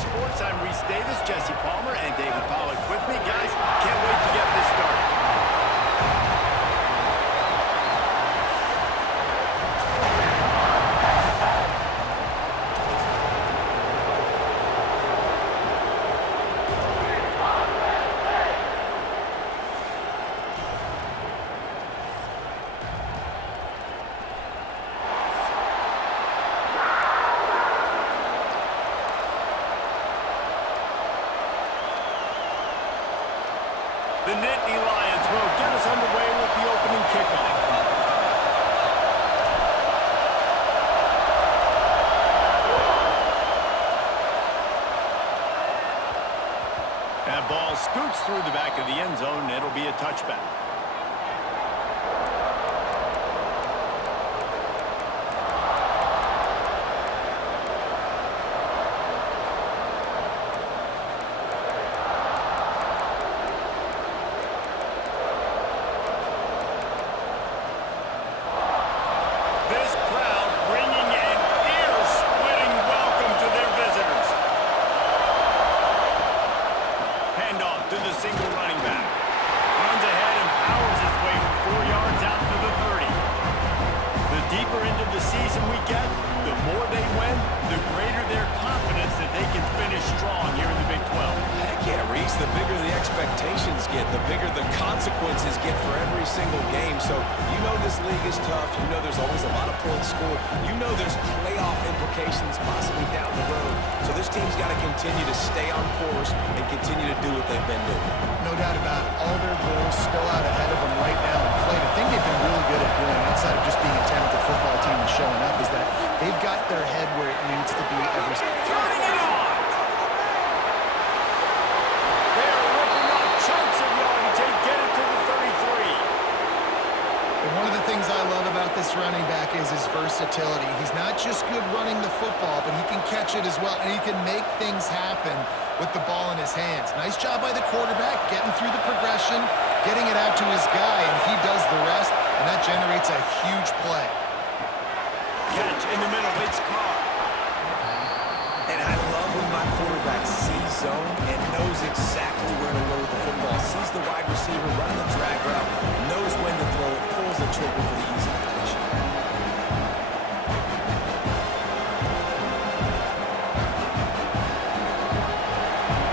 Sports. I'm Reese Davis, Jesse Palmer, and David Pollack with me. Guys, can't wait to get this started. The Nittany Lions will get us underway with the opening kickoff. That ball scoots through the back of the end zone. It'll be a touchback. Single running back. Runs ahead and powers his way for 4 yards out to the 30. The deeper into the season we get, the more they win, the greater their confidence that they can finish strong here in the Big 12. Heck yeah, Reese. The bigger the expectations get, the bigger the consequences get for every single game. So you know this league is tough. You know there's always a lot of points scored. You know there's playoff implications possibly down the road. So this team's got to continue to stay on course and continue to do what they've been doing. No doubt about it. All their goals still out ahead of them right now in play. The thing they've been really good at doing, outside of just being a talented football team and showing up, is that they've got their head where it needs to be every single time. Turning it on! They're ripping off chunks of yardage. They get it to the 33. And one of the things I love about this running back is his versatility. He's not just good running the football, but he can catch it as well, and he can make things happen with the ball in his hands. Nice job by the quarterback, getting through the progression, getting it out to his guy, and he does the rest, and that generates a huge play. Catch in the middle, it's Carr. And I love when my quarterback sees zone and knows exactly where to go with the football. Sees the wide receiver run the drag route, knows when to throw it, pulls the trigger for the easy completion.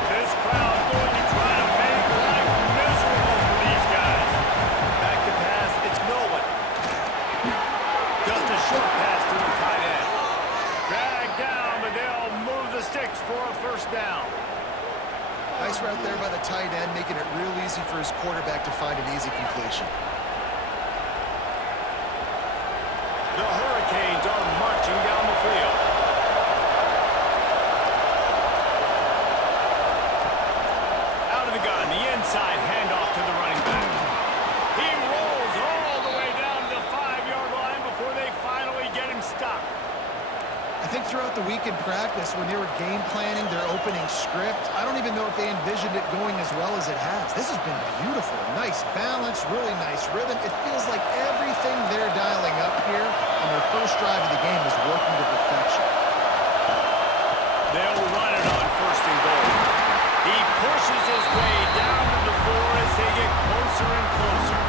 This crowd going to try to make life miserable for these guys. Back to pass, it's Nolan. Just a short pass to the tight end. Drag down, but they'll move the sticks for a first down. Nice route there by the tight end, making it real easy for his quarterback to find an easy completion. The Hurricanes are marching down the field. Out of the gun, the inside handoff to the running back. He rolls all the way down to the 5-yard line before they finally get him stopped. I think throughout the week in practice, when they were game planning their opening script, I don't even know if they envisioned it going as well as it has. This has been beautiful. Nice balance, really nice rhythm. It feels like everything they're dialing up here on their first drive of the game is working to perfection. They'll run it on first and goal. He pushes his way down to the 4 as they get closer and closer.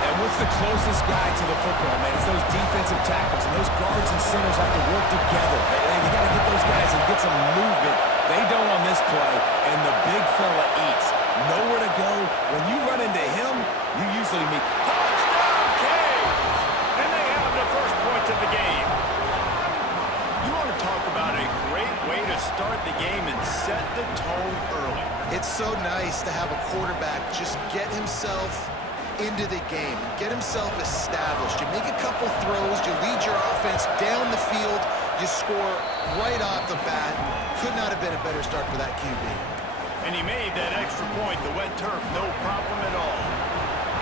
And what's the closest guy to the football, man? It's those defensive tackles, and those guards and centers have to work together. They got to get those guys and get some movement. They don't on this play, and the big fella eats. Nowhere to go. When you run into him, you usually meet Touchdown, Canes! And they have the first points of the game. You want to talk about a great way to start the game and set the tone early. It's so nice to have a quarterback just get himself into the game, get himself established. You make a couple throws, you lead your offense down the field, you score right off the bat. Could not have been a better start for that QB. And he made that extra point, the wet turf, no problem at all.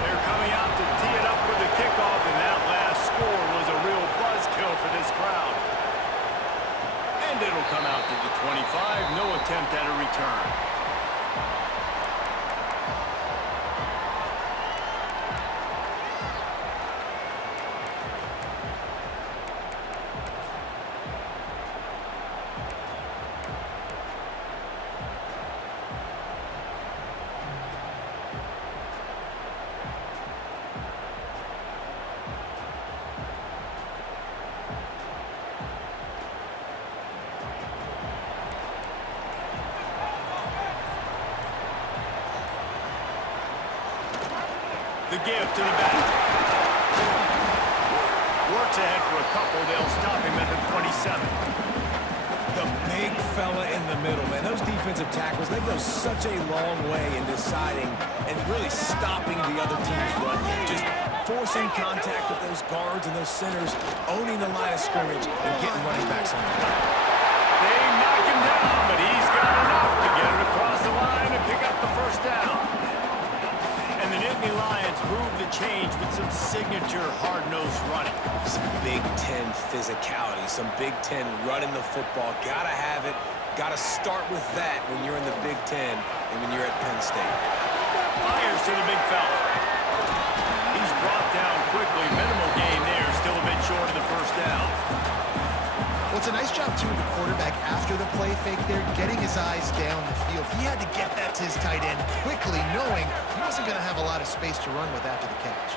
They're coming out to tee it up for the kickoff, and that last score was a real buzzkill for this crowd. And it'll come out to the 25, no attempt at a return. the give to the back. Works ahead for a couple. They'll stop him at the 27. The big fella in the middle, man. Those defensive tackles, they go such a long way in deciding and really stopping the other team's run game. Just forcing contact with those guards and those centers, owning the line of scrimmage, and getting running backs on the ground. They knock him down, but he's got enough to get it across the line and pick up the first down. And the Nittany Lions move the change with some signature hard-nosed running. Some Big Ten physicality, some Big Ten running the football. Gotta have it. Gotta start with that when you're in the Big Ten and when you're at Penn State. Fires to the big fella. He's brought down quickly. Minimal gain there, still a bit short of the first down. Well, it's a nice job, too, of the quarterback after the play fake there, getting his eyes down the field. He had to get that to his tight end quickly, knowing he wasn't going to have a lot of space to run with after the catch.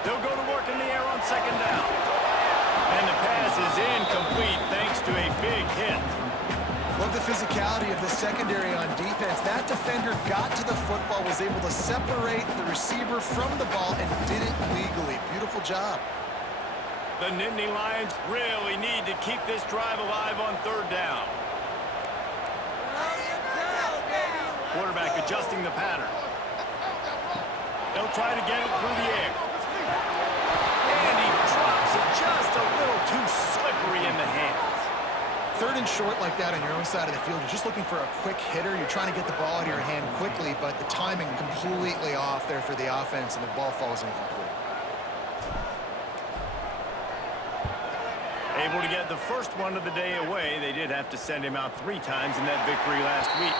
They'll go to work in the air on second down. And the pass is incomplete thanks to a big hit. Love the physicality of the secondary on defense. That defender got to the football, was able to separate the receiver from the ball, and did it legally. Beautiful job. The Nittany Lions really need to keep this drive alive on third down. Quarterback adjusting the pattern. They'll try to get it through the air. And he drops it just a little too slippery in the hands. Third and short like that on your own side of the field, you're just looking for a quick hitter. You're trying to get the ball out of your hand quickly, but the timing completely off there for the offense, and the ball falls incomplete. Able to get the first one of the day away. They did have to send him out 3 times in that victory last week.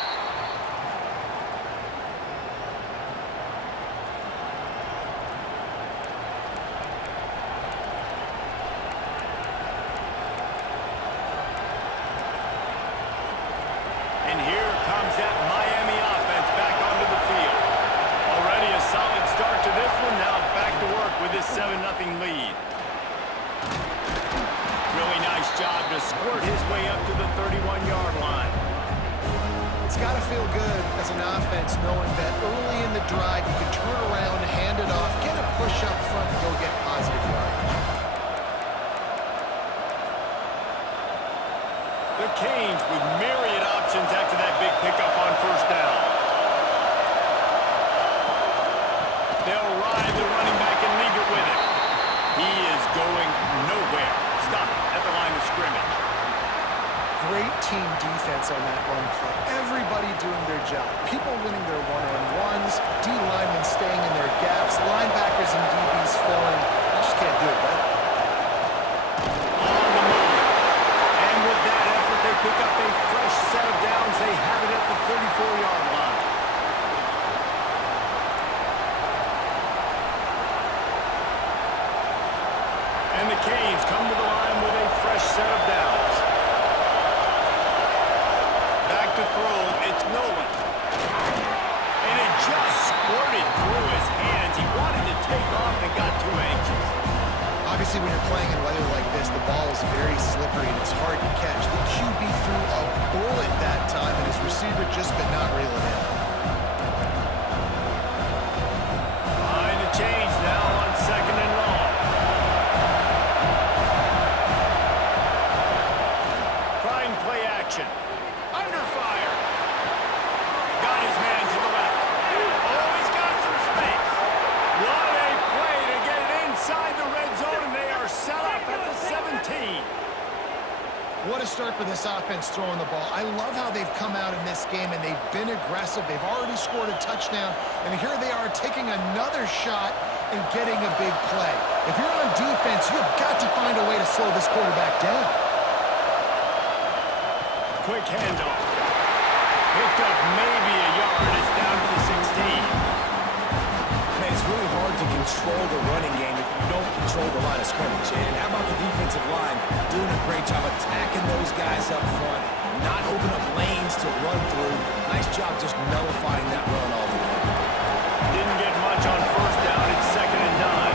And here comes that Miami offense back onto the field. Already a solid start to this one. Now back to work with this 7-0 lead. Really nice job to squirt his way up to the 31-yard line. It's got to feel good as an offense knowing that early in the drive you can turn around, hand it off, get a push up front, and go get positive yardage. The Canes with myriad options after that big pickup on first down. They'll ride the running back and leave it with him. He is going nowhere. Stop at the line of scrimmage. Great team defense on that run play. Everybody doing their job. People winning their one-on-ones, D linemen staying in their gaps, linebackers and DBs filling. I just can't do it better. On the move. And with that effort, they pick up a fresh set of downs. They have it at the 34-yard line. And the Canes come to the line with a fresh set of downs. Back to throw, it's Nolan. And it just squirted through his hands. He wanted to take off and got too anxious. Obviously, when you're playing in weather like this, the ball is very slippery and it's hard to catch. The QB threw a bullet that time, and his receiver just could not reel it in. Behind the chains now on second and long. Trying play action. Under fire. Got his man to the left. Oh, he's got some space. What a play to get it inside the red zone, and they are set up at the 17. What a start for this offense throwing the ball. I love how they've come out in this game, and they've been aggressive. They've already scored a touchdown, and here they are taking another shot and getting a big play. If you're on defense, you've got to find a way to slow this quarterback down. Quick handoff. Picked up maybe a yard. It's down to the 16. Man, it's really hard to control the running game if you don't control the line of scrimmage. And how about the defensive line doing a great job attacking those guys up front, not open up lanes to run through. Nice job just nullifying that run altogether. Didn't get much on first down. It's second and 9.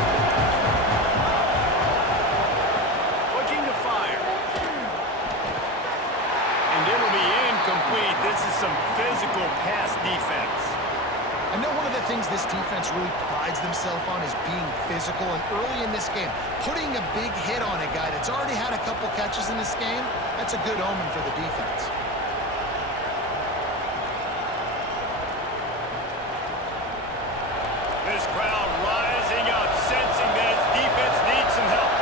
Looking to fire. And it'll be incomplete. This is some physical pass defense. I know one of the things this defense really prides themselves on is being physical, and early in this game, putting a big hit on a guy that's already had a couple catches in this game, that's a good omen for the defense. This crowd rising up, sensing that its defense needs some help.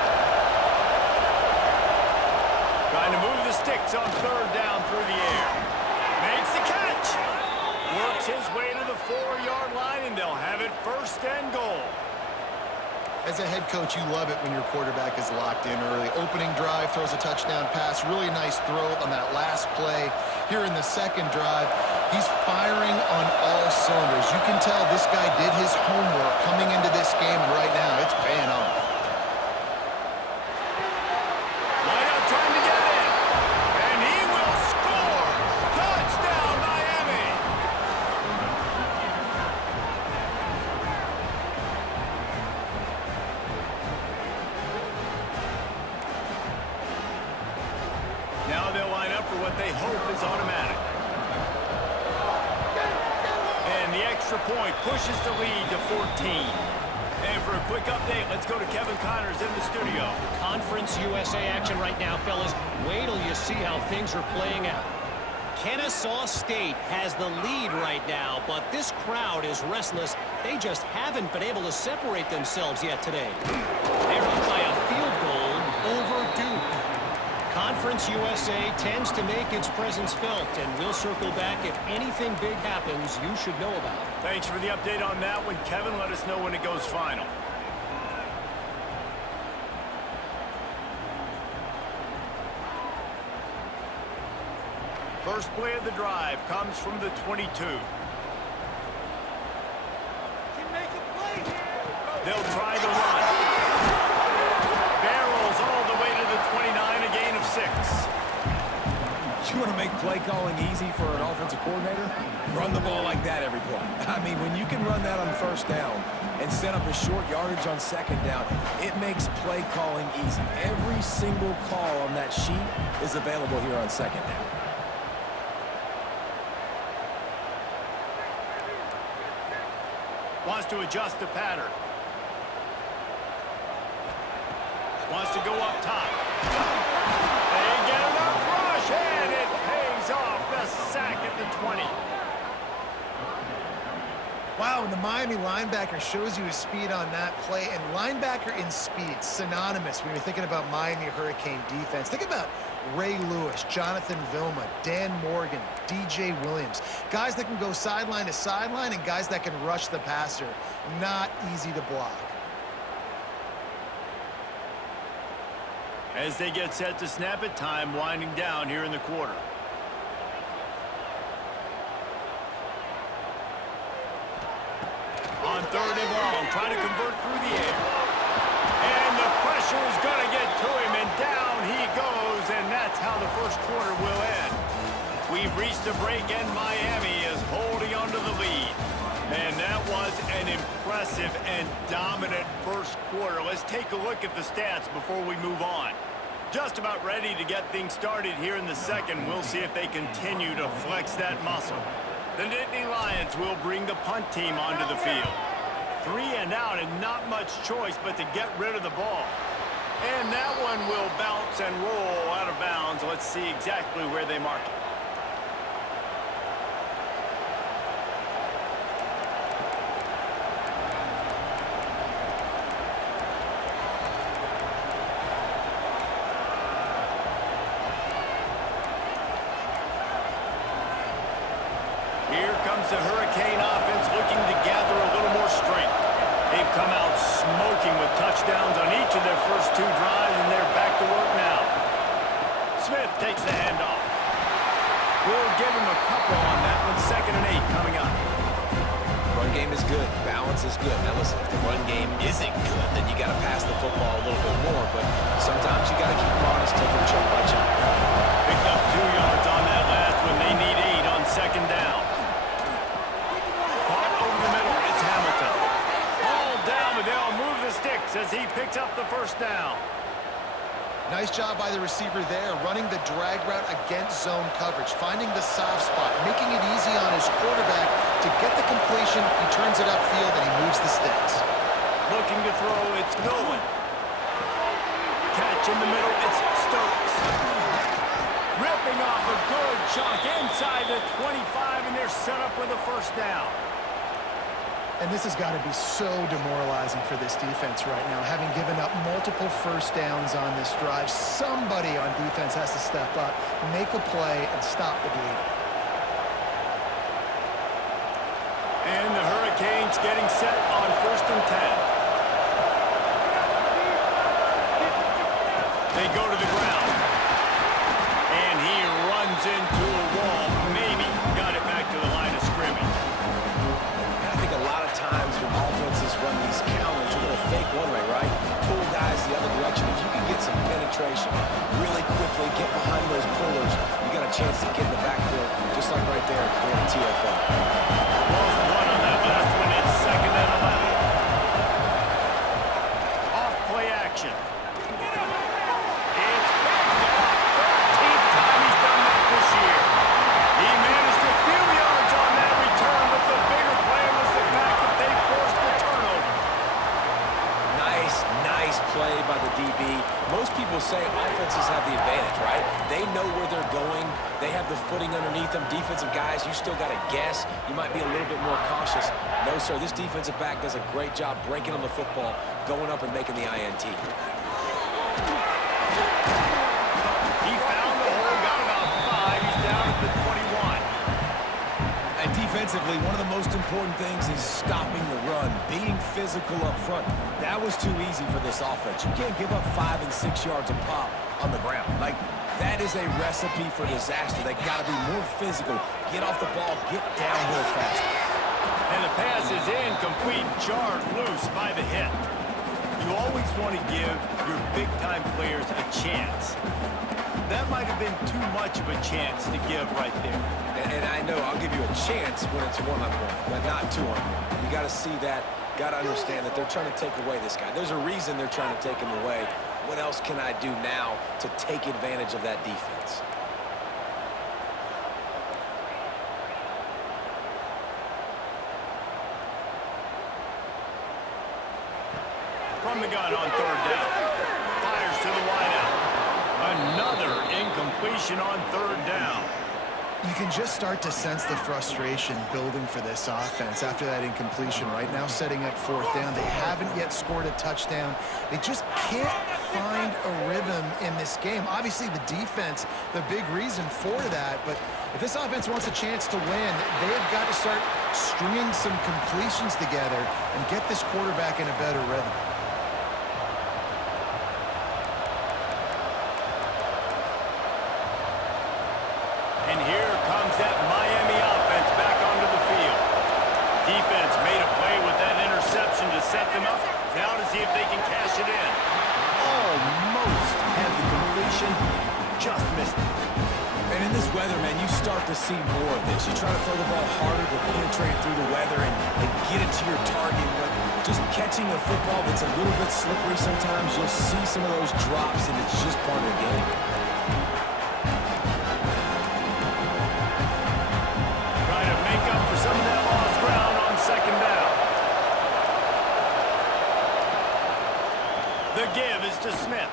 Trying to move the sticks on third down through the air. Makes the catch. Works his way to the 4-yard line, and they'll have it first and goal. As a head coach, you love it when your quarterback is locked in early. Opening drive, throws a touchdown pass. Really nice throw on that last play. Here in the second drive, he's firing on all cylinders. You can tell this guy did his homework coming into this game, and right now it's paying off. Lineup trying to get in, and he will score. Touchdown, Miami. Now they'll line up for what they hope is automatic. And the extra point pushes the lead to 14. And for a quick update, let's go to Kevin Connors in the studio. Conference USA action right now, fellas. Wait till you see how things are playing out. Kennesaw State has the lead right now, but this crowd is restless. They just haven't been able to separate themselves yet today. They're up by a field goal over Duke. Conference USA tends to make its presence felt, and we'll circle back if anything big happens you should know about. Thanks for the update on that one, Kevin. Let us know when it goes final. First play of the drive comes from the 22. They'll try the run. Barrels all the way to the 29, a gain of 6. You want to make play calling easy for an offensive coordinator? Run the ball like that every play. I mean, when you can run that on first down and set up a short yardage on second down, it makes play calling easy. Every single call on that sheet is available here on second down. Wants to adjust the pattern. Wants to go up top. They get enough rush, and it pays off. The sack at the 20. Wow, and the Miami linebacker shows you his speed on that play, and linebacker in speed, synonymous when you're thinking about Miami Hurricane defense. Think about Ray Lewis, Jonathan Vilma, Dan Morgan, DJ Williams. Guys that can go sideline to sideline and guys that can rush the passer. Not easy to block. As they get set to snap it, time winding down here in the quarter. On third and long, trying to convert through the air. And the pressure is going to get to him, and down he goes, and that's how the first quarter will end. We've reached a break, and Miami is holding onto the lead. And that was an impressive and dominant first quarter. Let's take a look at the stats before we move on. Just about ready to get things started here in the second. We'll see if they continue to flex that muscle. The Nittany Lions will bring the punt team onto the field. 3 and out, and not much choice but to get rid of the ball. And that one will bounce and roll out of bounds. Let's see exactly where they mark it. Here comes the Hurricane offense looking to gather a little more strength. They've come out smoking with touchdowns on each of their first 2 drives, and they're back to work now. Smith takes the handoff. We'll give him a couple on that one. 2nd and 8 coming up. Run game is good. Balance is good. Now listen, if the run game isn't good, then you got to pass the football a little bit more. But sometimes you got to keep them honest, take them chunk by chunk. Picked up 2 yards on that last one. They need 8 on 2nd down. Caught over the middle. It's Hamilton. All down, but they'll move the sticks as he picks up the first down. Nice job by the receiver. receiver there, running the drag route against zone coverage, finding the soft spot, making it easy on his quarterback to get the completion. He turns it upfield, and he moves the sticks. Looking to throw, it's Nolan. Catch in the middle, it's Stokes. Ripping off a good chunk inside the 25, and they're set up with a first down. And this has got to be so demoralizing for this defense right now, having given up multiple first downs on this drive. Somebody on defense has to step up, make a play, and stop the bleeding. And the Hurricanes getting set on 1st and 10. They go to the ground. And he runs into a wall. Maybe got it back to the line of scrimmage. I think a lot of times when offenses run these counters, you're going to fake one way, right? Pull guys the other direction. If you can get some penetration really quickly, get behind those pullers, you got a chance to get in the backfield, just like right there, and create a TFL. Lost one on that last one. It's 2nd and 11. Off play action. It's backed off. 13th time he's done that this year. He managed a few yards on that return, but the bigger play was the fact that they forced the turnover. Nice play by the DB. Most people say offenses have the advantage, right? They know where they're going. They have the footing underneath them. Defensive guys, you still got to guess. You might be a little bit more cautious. No, sir, this defensive back does a great job breaking on the football, going up and making the INT. He found the hole, got about 5. He's down at the 21. And defensively, one of the most important things is stopping the run, being physical up front. That was too easy for this offense. You can't give up 5 and 6 yards a pop on the ground. Like, that is a recipe for disaster. They got to be more physical, get off the ball, get downhill faster. And the pass is incomplete, jarred loose by the hit. You always want to give your big-time players a chance. That might have been too much of a chance to give right there. And I know I'll give you a chance when it's one-on-one, but not two-on-one. You got to see that, got to understand that they're trying to take away this guy. There's a reason they're trying to take him away. What else can I do now to take advantage of that defense? From the gun on 3rd down. Fires to the wideout. Another incompletion on 3rd down. You can just start to sense the frustration building for this offense after that incompletion. Right now, setting up 4th down. They haven't yet scored a touchdown. They just can't find a rhythm in this game. Obviously, the defense, the big reason for that. But if this offense wants a chance to win, they have got to start stringing some completions together and get this quarterback in a better rhythm. And here comes that Miami offense back onto the field. Defense made a play with that interception to set them up. Now to see if they can cash it in. Almost had the completion, just missed it. And in this weather, man, you start to see more of this. You try to throw the ball harder to penetrate through the weather and get it to your target, but just catching a football that's a little bit slippery sometimes, you'll see some of those drops, and it's just part of the game. Some of that lost ground on 2nd down. The give is to Smith.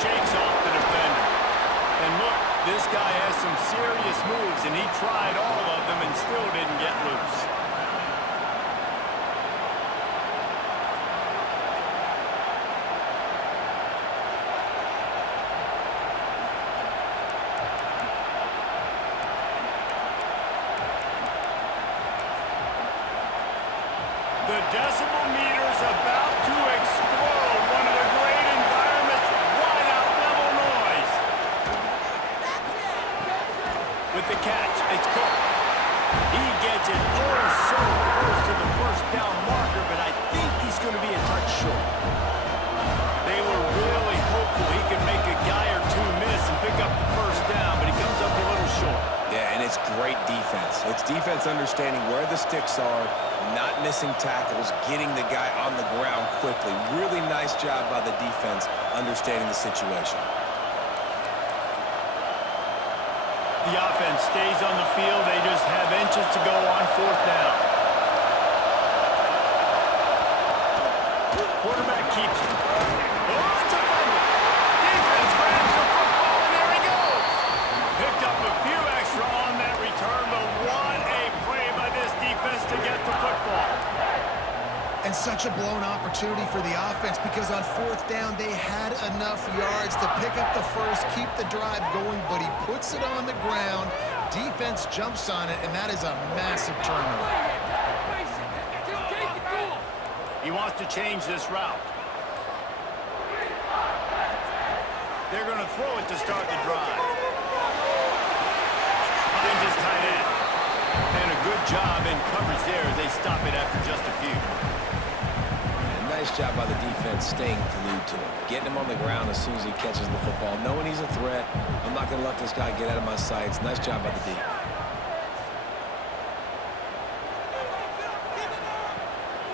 Shakes off the defender. And look, this guy has some serious moves, and he tried all of them and still didn't get loose. The decibel meter's about to explode. One of the great environments, wide-out level noise. With the catch, it's Cook. He gets it oh so close to the 1st down marker, but I think he's going to be a touch short. They were really hopeful he could make a guy or two miss and pick up the 1st down, but he comes up a little short. Yeah, and it's great defense. It's defense understanding where the sticks are, not missing tackles, getting the guy on the ground quickly. Really nice job by the defense understanding the situation. The offense stays on the field. They just have inches to go on 4th down. Quarterback keeps it. Oh, it's a fumble. Defense grabs the football, and there he goes. Picked up a few extra on that return, but what a play by this defense to get the football. And such a blown opportunity for the offense because on 4th down, they had enough yards to pick up the first, keep the drive going, but he puts it on the ground. Defense jumps on it, and that is a massive turnover. He wants to change this route. They're going to throw it to start the drive. Finds his tight end. And a good job in coverage there as they stop it after just a few. Nice job by the defense staying glued to him. Getting him on the ground as soon as he catches the football. Knowing he's a threat, I'm not going to let this guy get out of my sights. Nice job by the D.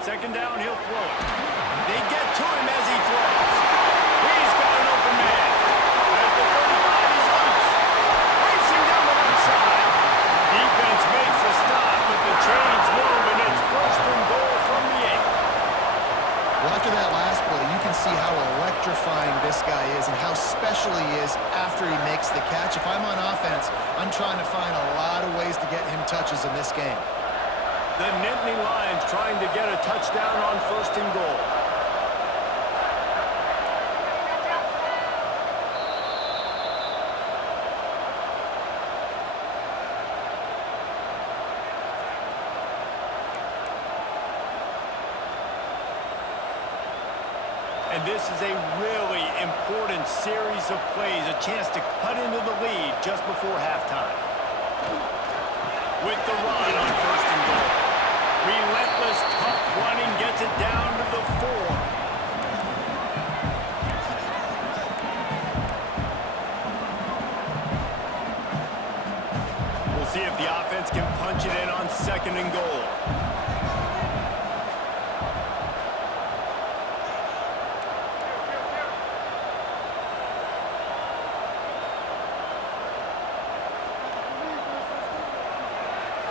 Second down, he'll throw it. They get to him as he throws. He's got an open man. At the 35, he's loose. Racing down the left side. Defense makes a stop, but the chains move, and it's 1st and goal from the 8. Well, after that last play, you can see how electrifying this guy is and how special he is after he makes the catch. If I'm on offense, I'm trying to find a lot of ways to get him touches in this game. The Nittany Lions trying to get a touchdown on 1st and goal. And this is a really important series of plays, a chance to cut into the lead just before halftime. With the run on 1st and goal. Relentless, tough running gets it down to the 4. We'll see if the offense can punch it in on 2nd and goal.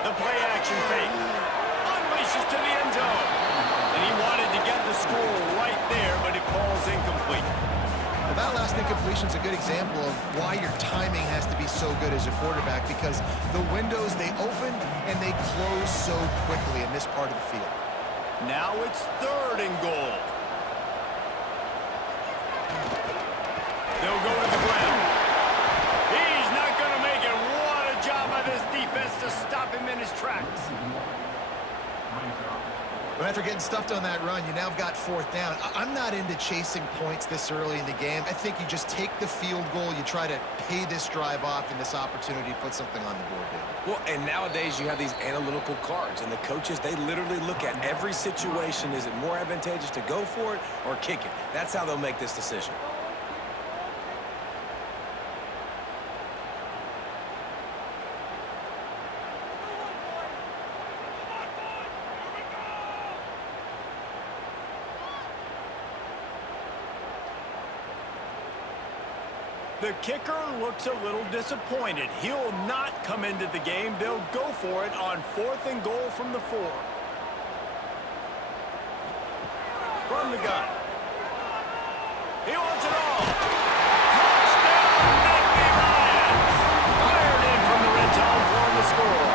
The play action fake. Unleashes to the end zone. And he wanted to get the score right there, but it falls incomplete. Well, that last incompletion is a good example of why your timing has to be so good as a quarterback because the windows, they open and they close so quickly in this part of the field. Now it's 3rd and goal. They'll go to the ground. He's not going to make it. What a job by this defense to stop him in his tracks. But after getting stuffed on that run, you now have got 4th down. I'm not into chasing points this early in the game. I think you just take the field goal. You try to pay this drive off and this opportunity to put something on the board here. Well, and nowadays you have these analytical cards, and the coaches, they literally look at every situation. Is it more advantageous to go for it or kick it? That's how they'll make this decision. The kicker looks a little disappointed. He'll not come into the game. They'll go for it on 4th and goal from the 4. From the gun. He wants it all. Touchdown, Nittany Lions. Fired in from the red zone for the score.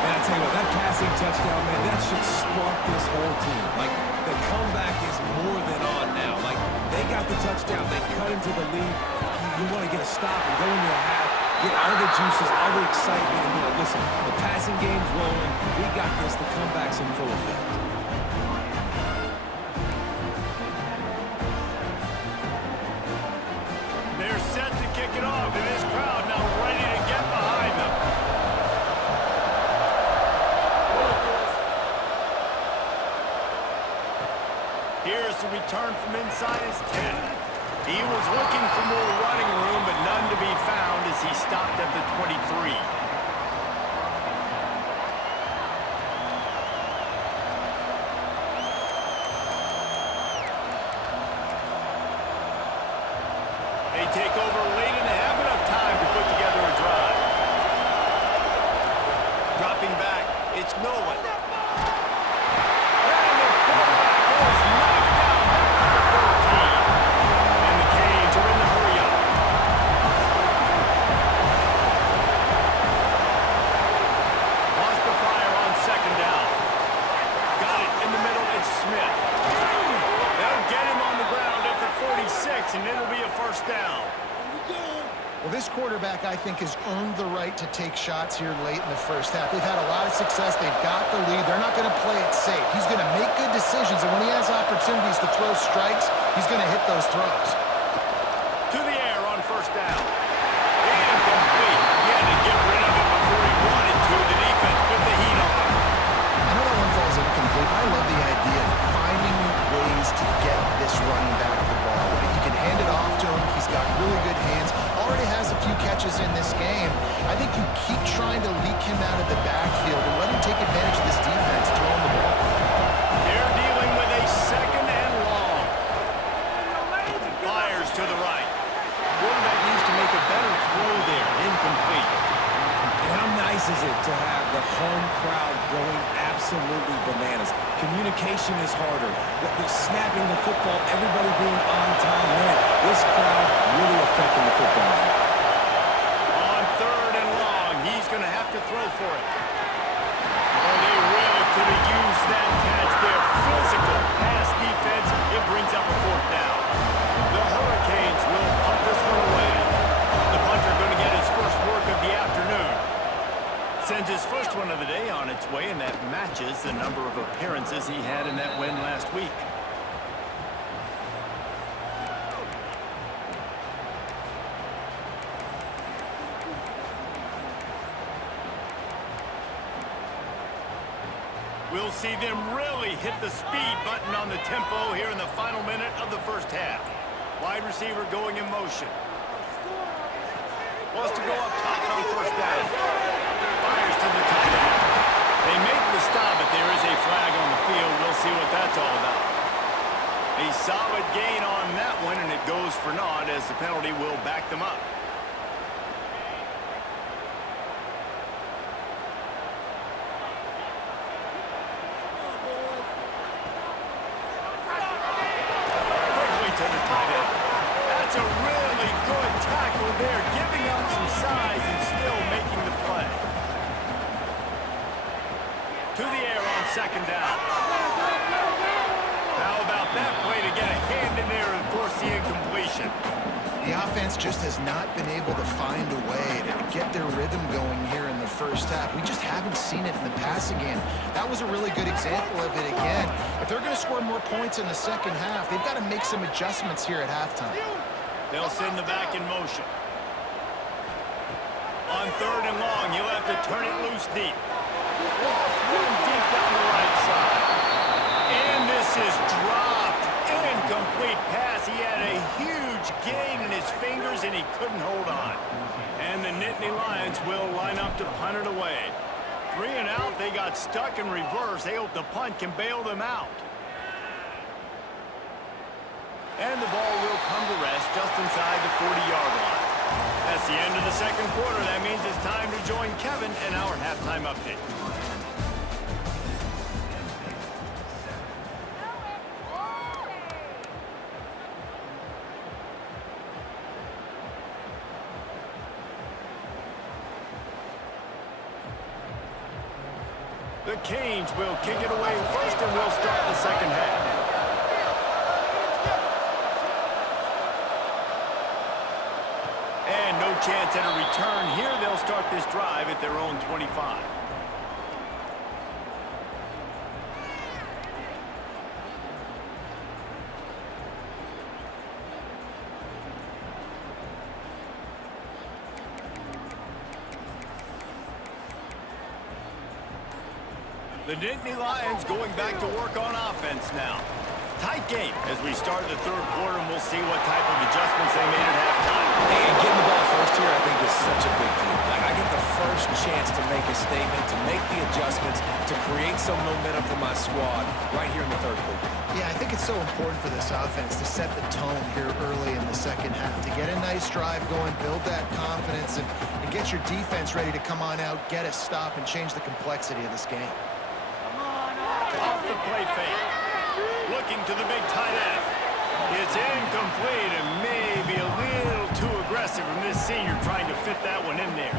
Man, I tell you what, that passing touchdown, man, that should spark this whole team. Like, the comeback is more than on now. Like, they got the touchdown. They cut into the lead. You want to get a stop and go into a half, get all the juices, all the excitement. And, listen, the passing game's rolling. We got this. The comeback's in full effect. They're set to kick it off, and this crowd now ready to get behind them. Here's the return from inside his 10. He was looking for more running room, but none to be found as he stopped at the 23. They take over late and have enough time to put together a Well, this quarterback, I think, has earned the right to take shots here late in the first half. They've had a lot of success. They've got the lead. They're not going to play it safe. He's going to make good decisions, and when he has opportunities to throw strikes, he's going to hit those throws. To the air on first down. Incomplete. He had to get rid of it before he wanted to. The defense put the heat on. I know that one falls incomplete. I love the idea of finding ways to get this running back the ball. You can hand it off to him. He's got really good hands. Already has a few catches in this game. I think you keep trying to leak him out of the backfield and let him take advantage of this defense throwing the ball. They're dealing with a second and long. Fires to the right. Quarterback needs to make a better throw there. Incomplete. And how nice is it to have the home crowd going absolutely bananas? Communication is harder. The snapping the football, everybody being on time. Man, this crowd really affecting the football. On third and long, he's going to have to throw for it. Oh, they really could have used that catch there. Physical pass defense. It brings up a fourth down. The Hurricanes will punt this one away. The punter going to get his first work of the afternoon. Sends his first one of the day on its way, and that matches the number of appearances he had in that win last week. We'll see them really hit the speed button on the tempo here in the final minute of the first half. Wide receiver going in motion. Wants to go up top on first down. Fires to the tight end. They make the stop, but there is a flag on the field. We'll see what that's all about. A solid gain on that one, and it goes for naught as the penalty will back them up. Quickly to the tight end. That's a really good tackle there, giving up some size and still making the play. To the air on second down. How about that play to get a hand in there and force the incompletion? The offense just has not been able to find a way to get their rhythm going here in the first half. We just haven't seen it in the passing game. That was a really good example of it again. If they're going to score more points in the second half, they've got to make some adjustments here at halftime. They'll send the back in motion. On third and long, you'll have to turn it loose deep. Off one deep down the right side. And this is dropped. Incomplete pass. He had a huge gain in his fingers, and he couldn't hold on. And the Nittany Lions will line up to punt it away. 3 and out. They got stuck in reverse. They hope the punt can bail them out. And the ball will come to rest just inside the 40-yard line. That's the end of the second quarter. That means it's time to join Kevin in our halftime update. The Canes will kick it away first, and we'll start the second half. And no chance at a return here. They'll start this drive at their own 25. The Nittany Lions going back to work on offense now. Tight game as we start the third quarter, and we'll see what type of adjustments they made at halftime. And getting the ball first here, I think, is such a big deal. I get the first chance to make a statement, to make the adjustments, to create some momentum for my squad right here in the third quarter. Yeah, I think it's so important for this offense to set the tone here early in the second half, to get a nice drive going, build that confidence, and get your defense ready to come on out, get a stop, and change the complexity of this game. Off the play fake. Looking to the big tight end. It's incomplete and maybe a little too aggressive from this senior trying to fit that one in there.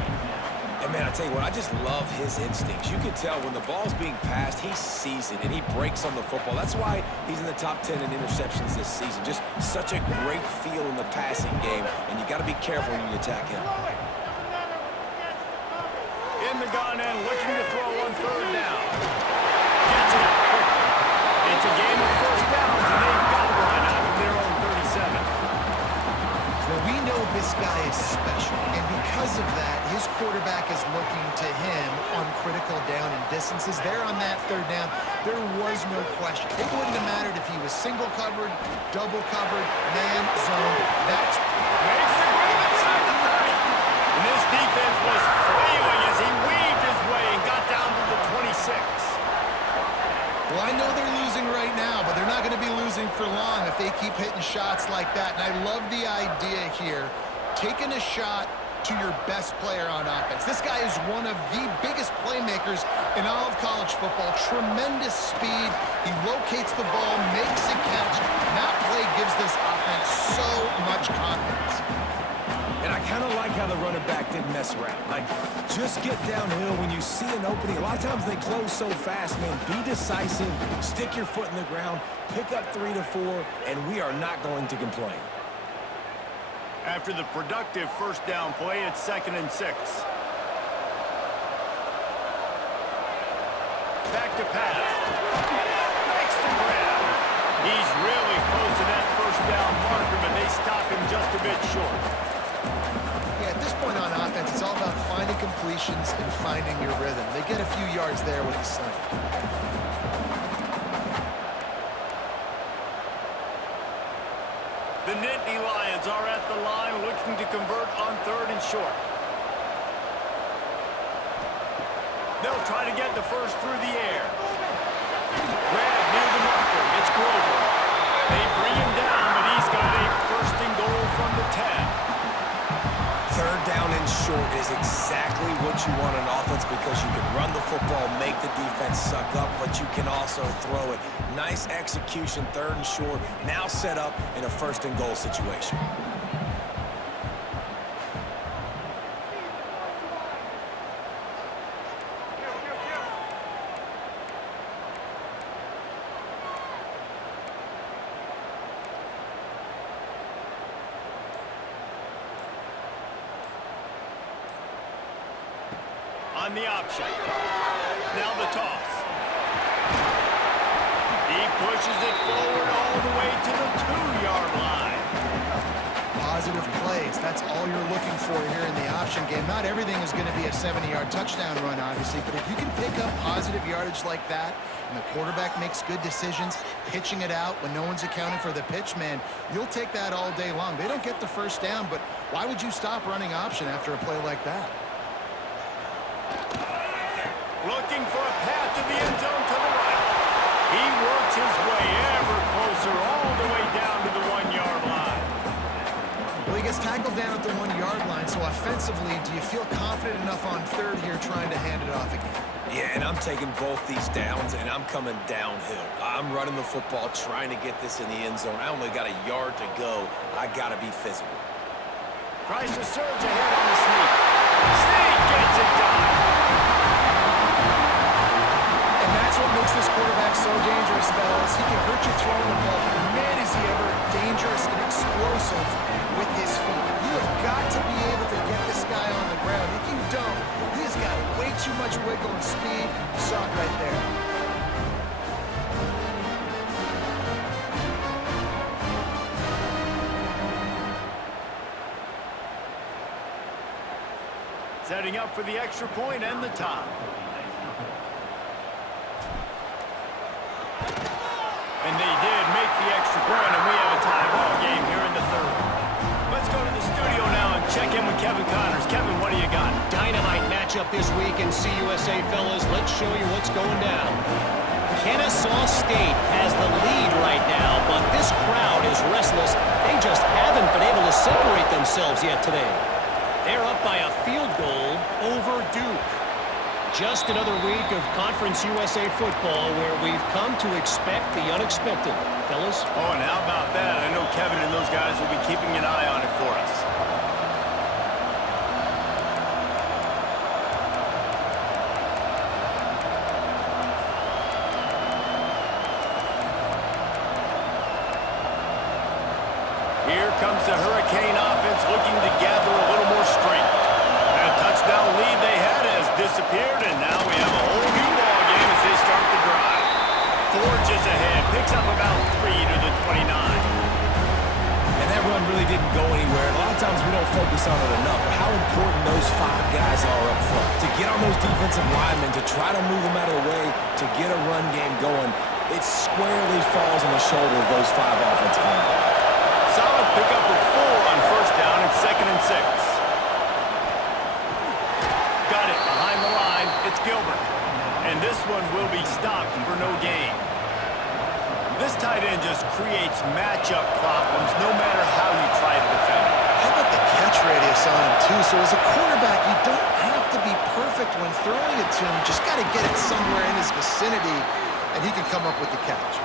And Man, I tell you what, I just love his instincts. You can tell when the ball's being passed, he sees it, and he breaks on the football. That's why he's in the top 10 in interceptions this season. Just such a great feel in the passing game, and you got to be careful when you attack him. In the gun and looking to throw on third down. Gets it out quickly. It's a game of first downs, and they've got to line out of their own 37. Well, we know this guy is special, and because of that, his quarterback is looking to him on critical down and distances. There on that third down, there was no question. It wouldn't have mattered if he was single covered, double covered, man, zone. That's Makes the grab inside the 30. And this defense was flailing as he weaved his way and got down to the 26. Well, I know they're losing right now, but they're not going to be losing for long if they keep hitting shots like that. And I love the idea here, taking a shot to your best player on offense. This guy is one of the biggest playmakers in all of college football. Tremendous speed. He locates the ball, makes a catch. And that play gives this offense so much confidence. And I kind of like how the running back didn't mess around. Like, just get downhill when you see an opening. A lot of times they close so fast, man. Be decisive, stick your foot in the ground, pick up 3 to 4, and we are not going to complain. After the productive first down play, it's 2nd and 6. Back to pass. Makes the grab. He's really close to that first down marker, but they stop him just a bit short. Yeah, at this point on offense, it's all about finding completions and finding your rhythm. They get a few yards there with the slant. The Nittany Lions are at the line looking to convert on 3rd and short. They'll try to get the first through the air. Grab near the marker. It's Grover. They bring him down, but he's got a 1st and goal from the 10. 3rd down and short is exactly what you want on offense because you can run the football, make the defense suck up, but you can also throw it. Nice execution, 3rd and short, now set up in a 1st and goal situation. On the option. Now the toss. He pushes it forward all the way to the 2-yard line. Positive plays. That's all you're looking for here in the option game. Not everything is going to be a 70-yard touchdown run, obviously, but if you can pick up positive yardage like that and the quarterback makes good decisions, pitching it out when no one's accounting for the pitch, man, you'll take that all day long. They don't get the first down, but why would you stop running option after a play like that? Looking for a path to the end zone to the right. He works his way ever closer all the way down to the 1-yard line. Well, he gets tackled down at the 1-yard line, so offensively, do you feel confident enough on 3rd here trying to hand it off again? Yeah, and I'm taking both these downs, and I'm coming downhill. I'm running the football, trying to get this in the end zone. I only got a yard to go. I got to be physical. Tries to surge ahead on the sneak. Sneak gets it done. That's what makes this quarterback so dangerous, fellas. He can hurt you throwing the ball, but man, is he ever dangerous and explosive with his feet. You have got to be able to get this guy on the ground. If you don't, he's got way too much wiggle and speed. You saw it right there. Setting up for the extra point and the tie. And they did make the extra point, and we have a tie ball game here in the 3rd. Let's go to the studio now and check in with Kevin Connors. Kevin, what do you got? Dynamite matchup this week in CUSA, fellas. Let's show you what's going down. Kennesaw State has the lead right now, but this crowd is restless. They just haven't been able to separate themselves yet today. They're up by a field goal over Duke. Just another week of Conference USA football where we've come to expect the unexpected. Fellas? Oh, and how about that? I know Kevin and those guys will be keeping an eye on it for us. comes the Hurricane offense looking to gather a little more strength. That touchdown lead they had has disappeared, and now we have a whole new ball game as they start the drive. Forges ahead, picks up about 3 to the 29. And that run really didn't go anywhere. A lot of times we don't focus on it enough, but how important those 5 guys are up front. To get on those defensive linemen, to try to move them out of the way, to get a run game going, it squarely falls on the shoulder of those 5 offensive linemen. Solid pickup of 4 on first down and 2nd and 6. Got it behind the line. It's Gilbert. And this one will be stopped for no gain. This tight end just creates matchup problems no matter how you try to defend him. How about the catch radius on him, too? So as a quarterback, you don't have to be perfect when throwing it to him. You just got to get it somewhere in his vicinity, and he can come up with the catch.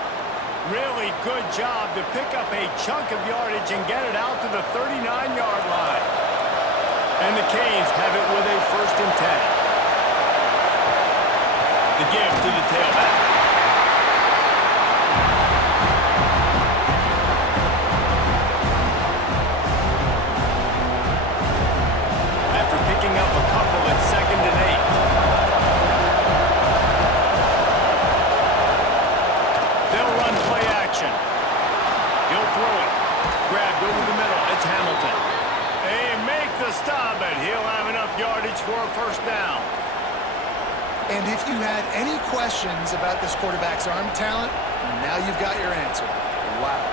Really good job to pick up a chunk of yardage and get it out to the 39-yard line. And the Canes have it with a 1st and 10. The give to the tailback. After picking up a couple at 2nd and 8. They'll run play action. He'll throw it. Grabbed over the middle. It's Hamilton. They make the stop, and he'll have enough yardage for a 1st down. And if you had any questions about this quarterback's arm talent, now you've got your answer. Wow.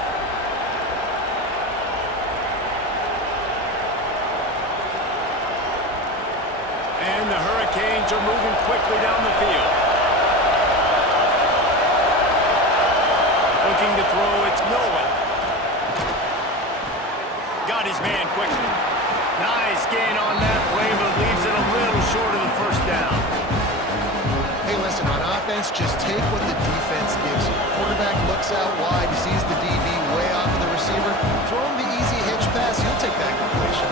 And the Hurricanes are moving quickly down the field. Looking to throw, it's Nolan. Got his man quickly. Nice gain on that play, but leaves it a little short of the 1st down. Hey, listen, on offense, just take what the defense gives you. Quarterback looks out wide, he sees the DB way off of the receiver. Throw him the easy hitch pass, he'll take that completion.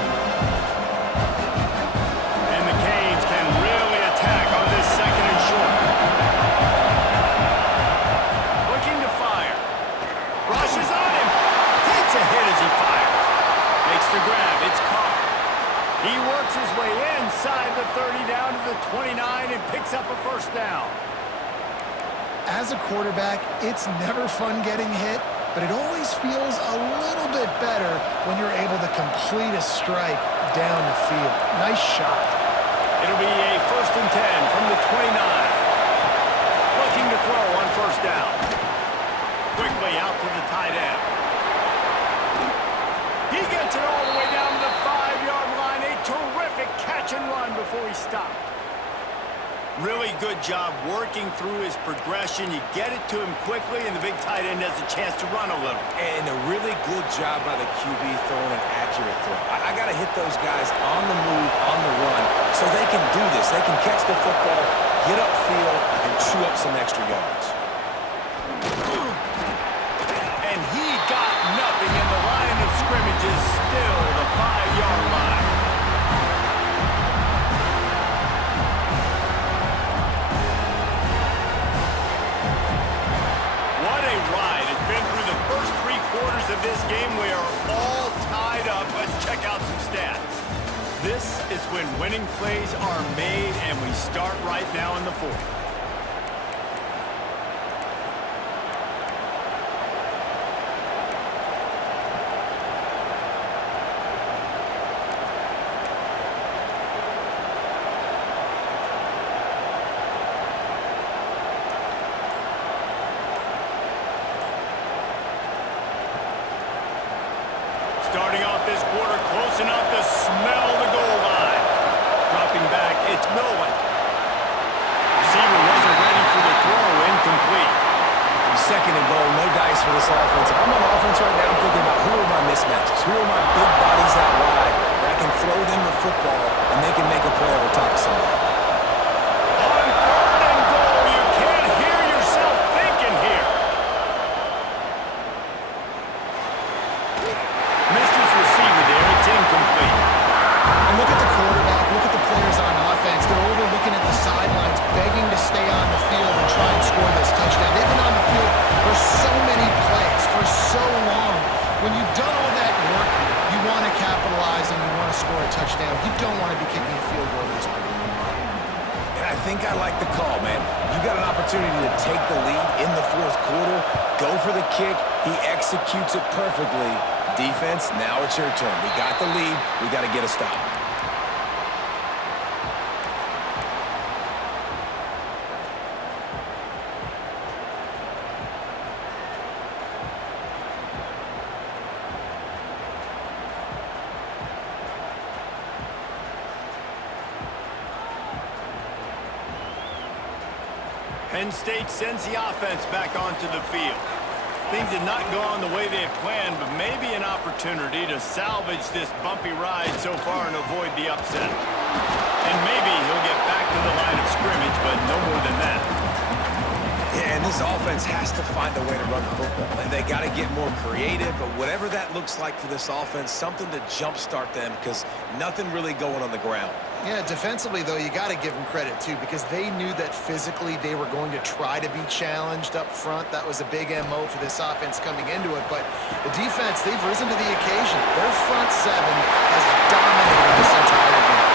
And the Canes can really attack on this 2nd and short. Looking to fire. Rushes on him. Takes a hit as he fires. Makes the grab. It's caught. He works his way inside the 30 down to the 29 and picks up a 1st down. As a quarterback, it's never fun getting hit, but it always feels a little bit better when you're able to complete a strike down the field. Nice shot. It'll be a 1st and 10 from the 29. Looking to throw on 1st down. Quickly out to the tight end. He gets it all the way down to the 5-yard line. A terrific catch and run before he stopped. Really good job working through his progression. You get it to him quickly, and the big tight end has a chance to run a little. And a really good job by the QB throwing an accurate throw. I got to hit those guys on the move, on the run, so they can do this. They can catch the football, get upfield, and chew up some extra yards. And he got nothing, and the line of scrimmage is still the 5-yard line. What a ride. It's been through the first 3 quarters of this game. We are all tied up. Let's check out some stats. This is when winning plays are made, and we start right now in the 4th. Starting off this quarter close enough to smell the goal line. Dropping back, it's Nolan. Receiver touchdown. You don't want to be kicking a field goal at this point. And I think I like the call, man. You got an opportunity to take the lead in the fourth quarter, go for the kick. He executes it perfectly. Defense, now it's your turn. We got the lead. We got to get a stop. Penn State sends the offense back onto the field. Things did not go on the way they had planned, but maybe an opportunity to salvage this bumpy ride so far and avoid the upset. And maybe he'll get back to the line of scrimmage, but no more than that. Yeah, and this offense has to find a way to run the football. And they got to get more creative, but whatever that looks like for this offense, something to jumpstart them because nothing really going on the ground. Yeah, defensively, though, you got to give them credit, too, because they knew that physically they were going to try to be challenged up front. That was a big MO for this offense coming into it. But the defense, they've risen to the occasion. Their front seven has dominated this entire game.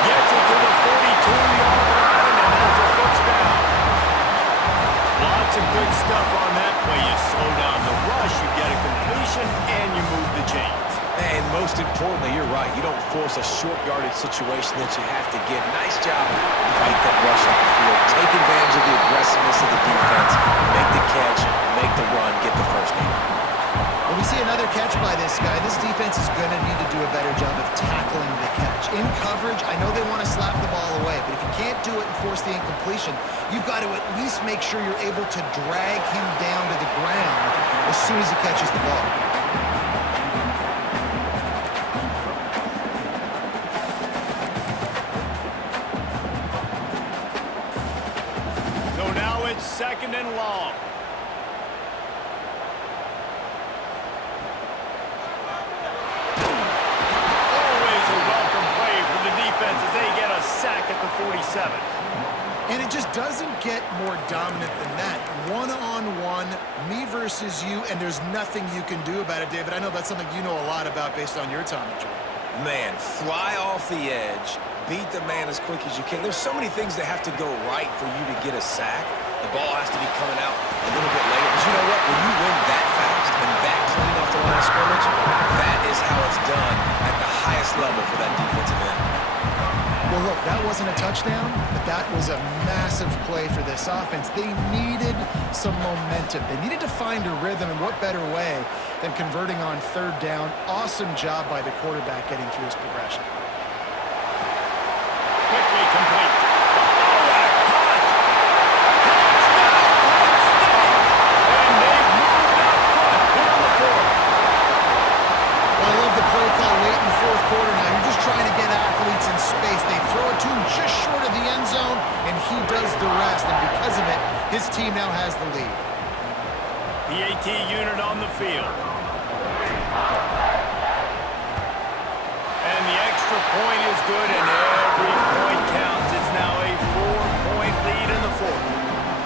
Gets it to the 42-yard line, and that's a first down. Lots of good stuff on that play. You slow down the rush, you get a completion, and you move the chains. And most importantly, you're right. You don't force a short yardage situation that you have to get. Nice job to fight that rush up the field. Take advantage of the aggressiveness of the defense. Make the catch, make the run, get the first down. When we see another catch by this guy, this defense is going to need to do a better job of tackling the catch. In coverage, I know they want to slap the ball away, but if you can't do it and force the incompletion, you've got to at least make sure you're able to drag him down to the ground as soon as he catches the ball. Second and long. Always a welcome play for the defense as they get a sack at the 47. And it just doesn't get more dominant than that. One-on-one, me versus you, and there's nothing you can do about it, David. I know that's something you know a lot about based on your time at Georgia. Man, fly off the edge, beat the man as quick as you can. There's so many things that have to go right for you to get a sack. The ball has to be coming out a little bit later. But you know what? When you win that fast and that clean off the line of scrimmage, that is how it's done at the highest level for that defensive end. Well, look, that wasn't a touchdown, but that was a massive play for this offense. They needed some momentum. They needed to find a rhythm, and what better way than converting on third down. Awesome job by the quarterback getting through his progression. Quickly complete. Quarter now. You're just trying to get athletes in space. They throw it to him just short of the end zone, and he does the rest. And because of it, his team now has the lead. The AT unit on the field. And the extra point is good, and every point counts. It's now a 4-point lead in the fourth.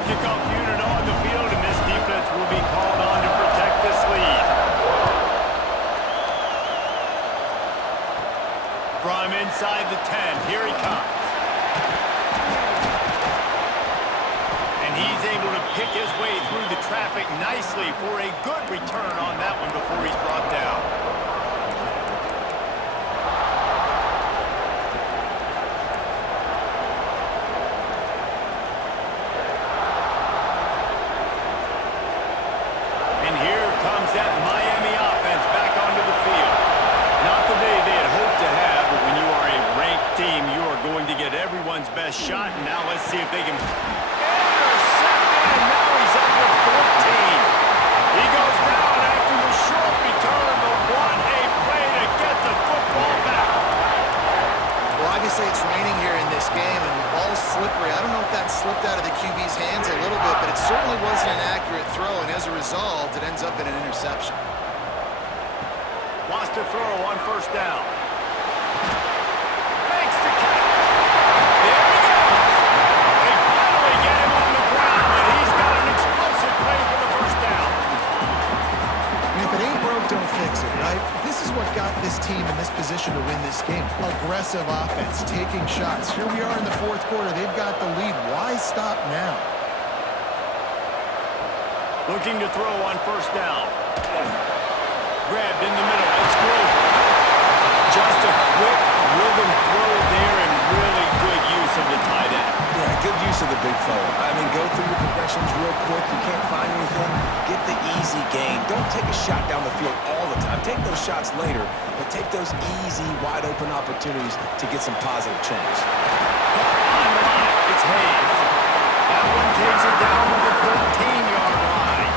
Kickoff unit on the field, and this defense will be called on to protect this lead. From inside the 10, here he comes. And he's able to pick his way through the traffic nicely for a good return on that one before he's brought down. And here comes that Miami offense back onto the field. Not the day they had hoped to have. Team, you are going to get everyone's best shot, and now let's see if they can intercept it, and now he's up to 14. He goes down after the short return, but what a play to get the football back. Well, obviously it's raining here in this game, and the ball's slippery. I don't know if that slipped out of the QB's hands a little bit, but it certainly wasn't an accurate throw, and as a result, it ends up in an interception. Wants to throw on first down. Don't fix it, right? This is what got this team in this position to win this game. A aggressive offense, taking shots. Here we are in the fourth quarter. They've got the lead. Why stop now? Looking to throw on first down. Grabbed in the middle. It's Grover. Just a quick rhythm throw there and really good use of the tight end. Yeah, good use of the big fella. I mean, go through your progressions real quick. You can't find anything. Get the easy gain. Don't take a shot down the field all the time. Take those shots later, but take those easy, wide-open opportunities to get some positive chunks. On the line, it's Hayes. That one takes it down to the 13-yard line.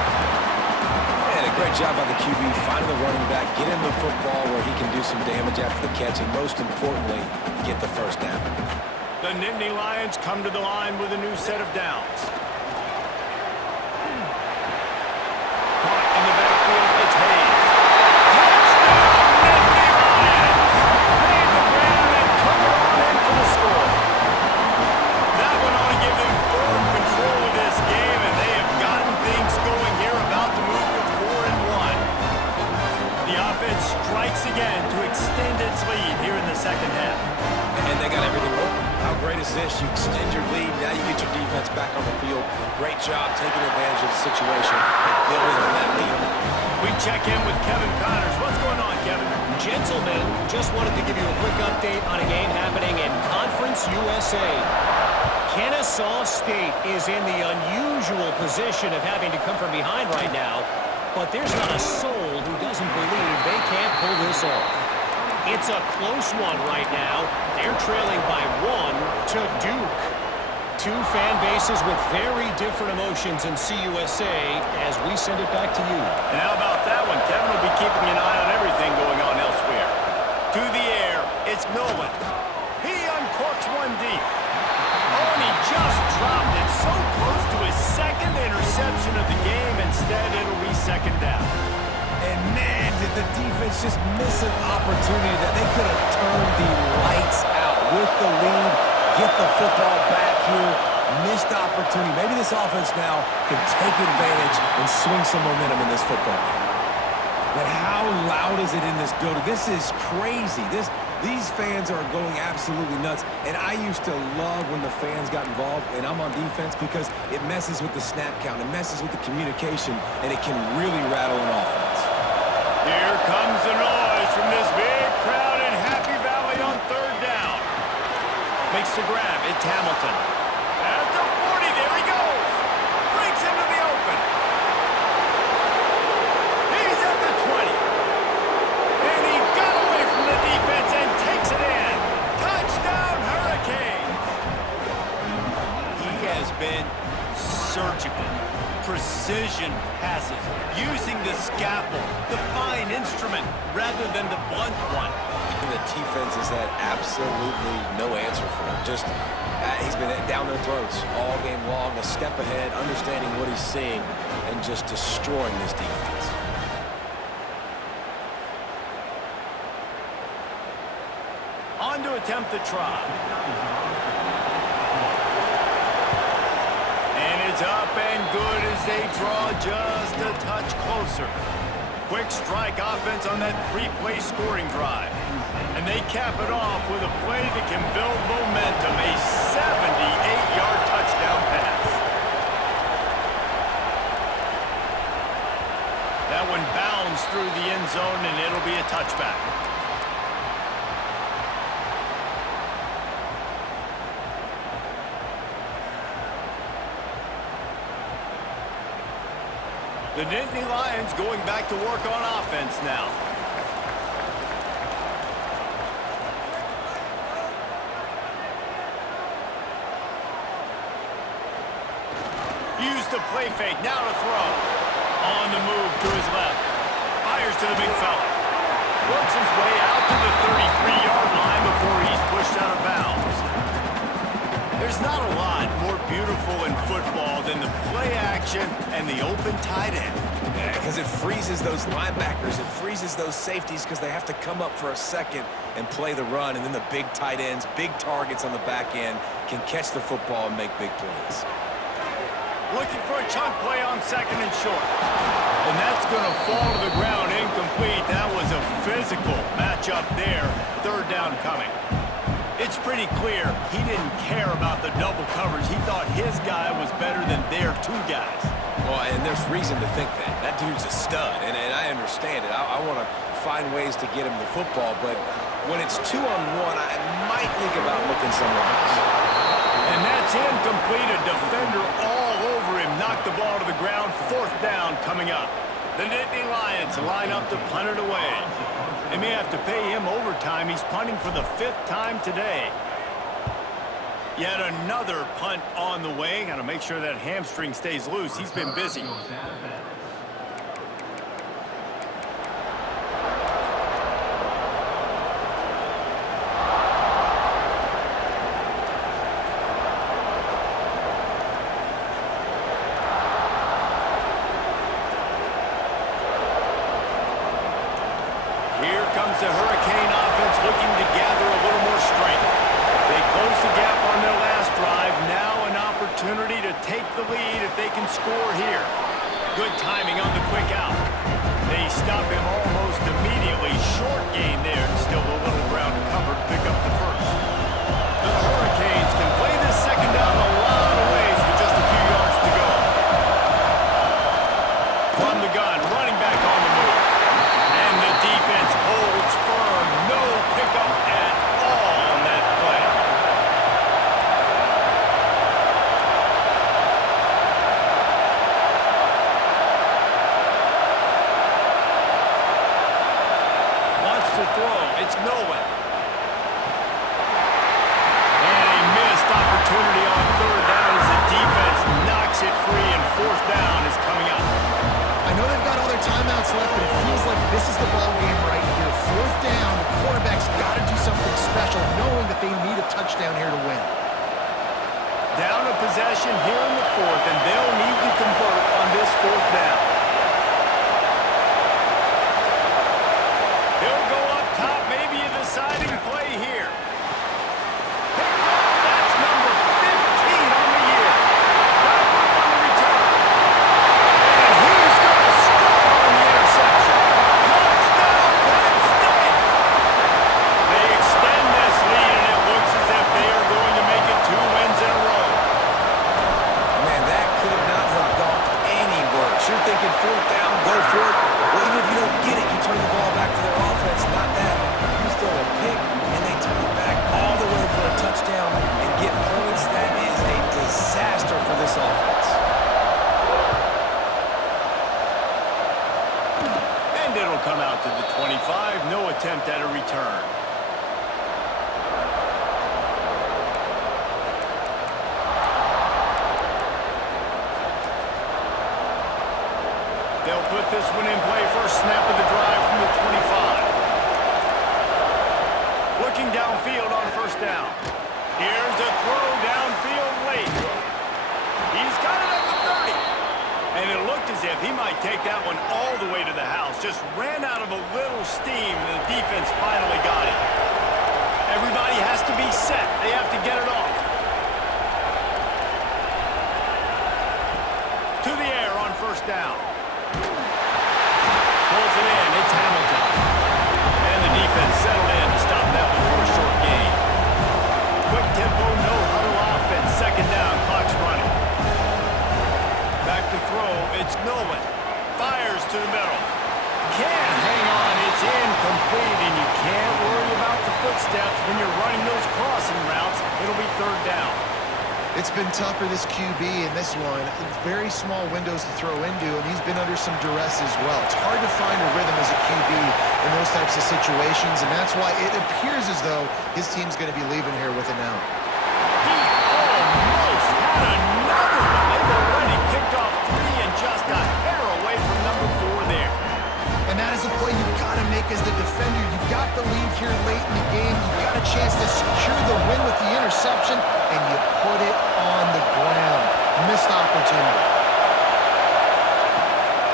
And a great job by the QB finding the running back, get him the football where he can do some damage after the catch, and most importantly, get the first down. The Nittany Lions come to the line with a new set of downs. Caught in the backfield, it's Hayes. Touchdown, Nittany Lions! Made the grab and took it on in for the score. That one ought to give them firm control of this game, and they have gotten things going here, about to move to 4-1. The offense strikes again to extend its lead here in the second half. And they got everything working. How great is this? You extend your lead, now you get your defense back on the field. Great job taking advantage of the situation and building on that lead. We check in with Kevin Connors. What's going on, Kevin? Gentlemen, just wanted to give you a quick update on a game happening in Conference USA. Kennesaw State is in the unusual position of having to come from behind right now, but there's not a soul who doesn't believe they can't pull this off. It's a close one right now. They're trailing by 1 to Duke. Two fan bases with very different emotions in CUSA as we send it back to you. And how about that one? Kevin will be keeping an eye on everything going on elsewhere. To the air, it's Nolan. He uncorks one deep. Oh, and he just dropped it so close to his second interception of the game. Instead, it'll be second down. And man, did the defense just miss an opportunity that they could have turned the lights out with the lead, get the football back here. Missed opportunity. Maybe this offense now can take advantage and swing some momentum in this football game. But how loud is it in this building? This is crazy. These fans are going absolutely nuts. And I used to love when the fans got involved, and I'm on defense, because it messes with the snap count, it messes with the communication, and it can really rattle an offense. Here comes the noise from this big crowd in Happy Valley on third down. Makes the grab. It's Hamilton. At the 40, there he goes. Breaks into the open. He's at the 20. And he got away from the defense and takes it in. Touchdown, Hurricanes. He has been surgical. Precision passes, using the scalpel, the fine instrument, rather than the blunt one. And the defense has had absolutely no answer for him. Just, he's been down their throats all game long, a step ahead, understanding what he's seeing, and just destroying this defense. On to attempt the try. It's up and good as they draw just a touch closer. Quick strike offense on that three-play scoring drive. And they cap it off with a play that can build momentum, a 78-yard touchdown pass. That one bounds through the end zone, and it'll be a touchback. The Nittany Lions going back to work on offense now. Use the play fake, now to throw. On the move to his left. Fires to the big fella. Works his way out to the 33-yard line before he's pushed out of bounds. There's not a lot more beautiful in football than the play action and the open tight end. Yeah, because it freezes those linebackers, it freezes those safeties because they have to come up for a second and play the run, and then the big tight ends, big targets on the back end can catch the football and make big plays. Looking for a chunk play on second and short. And that's going to fall to the ground incomplete. That was a physical matchup there. Third down coming. It's pretty clear he didn't care about the double coverage. He thought his guy was better than their two guys. Well, and there's reason to think that. That dude's a stud, and I understand it. I want to find ways to get him the football, but when it's 2-on-1, I might think about looking somewhere else. And that's incomplete. A defender all over him. Knocked the ball to the ground. 4th down coming up. The Nittany Lions line up to punt it away. They may have to pay him overtime. He's punting for the 5th time today. Yet another punt on the way. Got to make sure that hamstring stays loose. He's been busy. Here comes the Hurricane offense looking to gather a little more strength. They closed the gap on their last drive. Now an opportunity to take the lead if they can score here. Good timing on the quick out. They stop him almost immediately. Short gain there. Still a little ground to cover to pick up the first. The Hurricanes can play this second down a lot of ways with just a few yards to go. From the gun, running back on the move. And the defense holds firm. No pickup at all on that play. Wants to throw. It's nowhere. And a missed opportunity on 3rd down as the defense knocks it free, and 4th down is coming up. I know they've got all their timeouts left, but it feels like this is the ball game right here. 4th down, the quarterback's got to do something special, knowing that they need a touchdown here to win. Down a possession here in the 4th, and they'll need to convert on this 4th down. He'll go up top, maybe a deciding play here. Picked off, that's number 15 on the year. Backward on the return. And he's going to score on the interception. Touchdown, Penn State! They extend this lead, and it looks as if they are going to make it 2 wins in a row. Man, that could not have gone any worse. You're thinking 4th down, go for it. Well, even if you don't get it, you turn the ball back to their offense. Not that. You throw a pick, and they turn it back all the way for a touchdown and get points. That is a disaster for this offense. And it'll come out to the 25. No attempt at a return. They'll put this one in play. First snap of the drive from the 25. Looking downfield on 1st down. Here's a throw downfield late. He's got it at the 30. And it looked as if he might take that one all the way to the house. Just ran out of a little steam, and the defense finally got it. Everybody has to be set. They have to get it off. To the air on 1st down. Pulls it in. It's Hamilton. And the defense settled in to stop that one for a short gain. Quick tempo, no huddle offense. 2nd down, clock's running. Back to throw. It's Nolan. Fires to the middle. Can't hang on. It's incomplete, and you can't worry about the footsteps when you're running those crossing routes. It'll be 3rd down. It's been tough for this QB in this one. Very small windows to throw into, and he's been under some duress as well. It's hard to find a rhythm as a QB in those types of situations, and that's why it appears as though his team's going to be leaving here with an out. He almost had another one. They've already picked off 3 and just a hair away from number 4 there. And that is a play you've got to make as the defender. You've got the lead here late in the game. You've got a chance to secure the win with the interception, and you put it on the ground. Missed opportunity.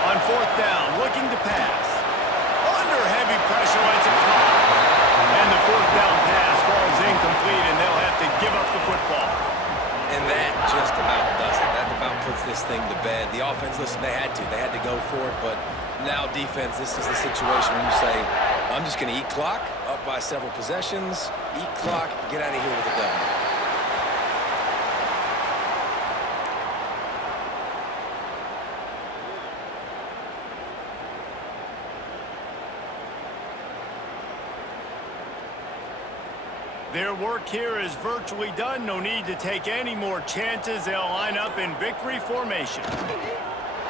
On 4th down, looking to pass. Under heavy pressure, it's a caught. And the 4th down pass falls incomplete, and they'll have to give up the football. And that just about does it. That about puts this thing to bed. The offense, listen, they had to go for it, but now defense, this is the situation where you say, I'm just going to eat clock. Oh, by several possessions, eat clock, get out of here with a W. Their work here is virtually done. No need to take any more chances. They'll line up in victory formation.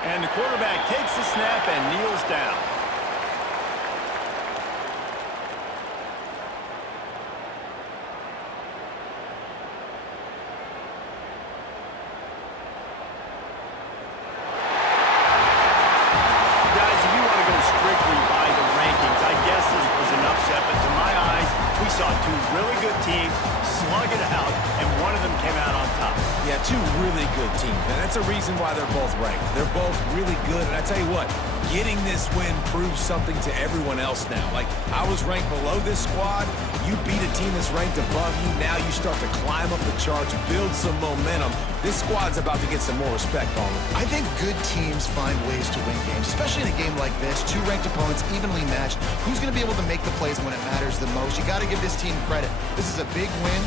And the quarterback takes the snap and kneels down. Guys, if you want to go strictly by the rankings, I guess this was an upset, but to my eyes, we saw two really good teams slug it out, and one of them came out on top. Yeah, two really good teams, and that's a reason why they're both ranked. They're both really good, and I tell you what, getting this win proves something to everyone else now. Like, I was ranked below this squad. You beat a team that's ranked above you. Now you start to climb up the charts, build some momentum. This squad's about to get some more respect on them. I think good teams find ways to win games, especially in a game like this. Two ranked opponents evenly matched. Who's going to be able to make the plays when it matters the most? You got to give this team credit. This is a big win.